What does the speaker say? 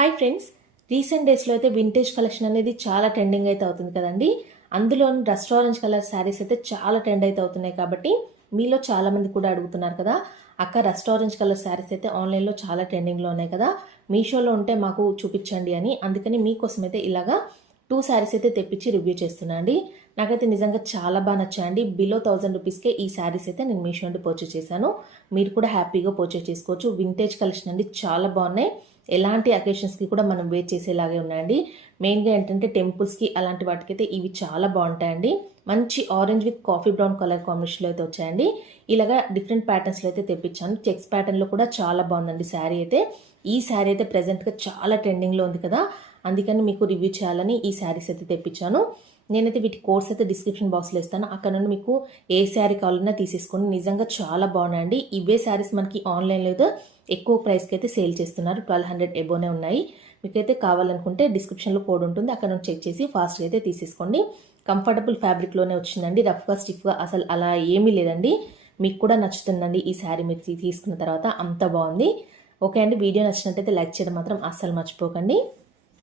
Hi friends, recent డేస్లో అయితే vintage collection అనేది చాలా ట్రెండింగ్ అయితే అవుతుంది కదండి. అందులో రస్ట్ ఆరెంజ్ కలర్ శారీస్ అయితే చాలా ట్రెండ్ అయితే అవుతున్నాయి. కాబట్టి మీలో చాలా మంది కూడా అడుగుతున్నారు కదా, అక్క రస్ట్ ఆరెంజ్ కలర్ శారీస్ అయితే ఆన్లైన్లో చాలా ట్రెండింగ్లో ఉన్నాయి కదా, మీషోలో ఉంటే మాకు చూపించండి అని. అందుకని మీకోసం అయితే ఇలాగా 2 శారీస్ అయితే తెప్పించి రివ్యూ చేస్తున్నా అండి. నాకైతే నిజంగా చాలా బాగా నచ్చాయండి. బిలో 1000 రూపీస్కే ఈ శారీస్ అయితే నేను మీషో నుండి పర్చేస్ చేశాను. మీరు కూడా హ్యాపీగా పర్చేస్ చేసుకోవచ్చు. వింటేజ్ కలెక్షన్ అండి, చాలా బాగున్నాయి. ఎలాంటి అకేషన్స్కి కూడా మనం వేర్ చేసేలాగే ఉన్నాయండి. మెయిన్గా ఏంటంటే టెంపుల్స్కి అలాంటి వాటికైతే ఇవి చాలా బాగుంటాయండి. మంచి orange with coffee brown colour కాంబినేషన్లో అయితే వచ్చాయండి. ఇలాగా డిఫరెంట్ ప్యాటర్న్స్లో అయితే తెప్పించాను. చెక్స్ ప్యాటర్న్లో కూడా చాలా బాగుందండి శారీ అయితే. ఈ శారీ అయితే ప్రెజెంట్గా చాలా ట్రెండింగ్లో ఉంది కదా, అందుకని మీకు రివ్యూ చేయాలని ఈ శారీస్ అయితే తెప్పించాను. నేనైతే వీటి కోర్స్ అయితే డిస్క్రిప్షన్ బాక్స్లో ఇస్తాను. అక్కడ నుండి మీకు ఏ శారీ కావాలన్నా తీసేసుకోండి. నిజంగా చాలా బాగున్నాయండి. ఇవే శారీస్ మనకి ఆన్లైన్లో అయితే ఎక్కువ ప్రైస్కి అయితే సేల్ చేస్తున్నారు. 1200 ఎబోనే ఉన్నాయి. మీకైతే కావాలనుకుంటే డిస్క్రిప్షన్లో కోడ్ ఉంటుంది, అక్కడ నుంచి చెక్ చేసి ఫాస్ట్గా అయితే తీసేసుకోండి. కంఫర్టబుల్ ఫ్యాబ్రిక్లోనే వచ్చిందండి. రఫ్గా స్టిఫ్గా అసలు అలా ఏమీ లేదండి. మీకు కూడా నచ్చుతుందండి ఈ శారీ మీరు తీసుకున్న తర్వాత. అంత బాగుంది. ఓకే అండి, వీడియో నచ్చినట్టయితే లైక్ చేయడం మాత్రం అస్సలు మర్చిపోకండి.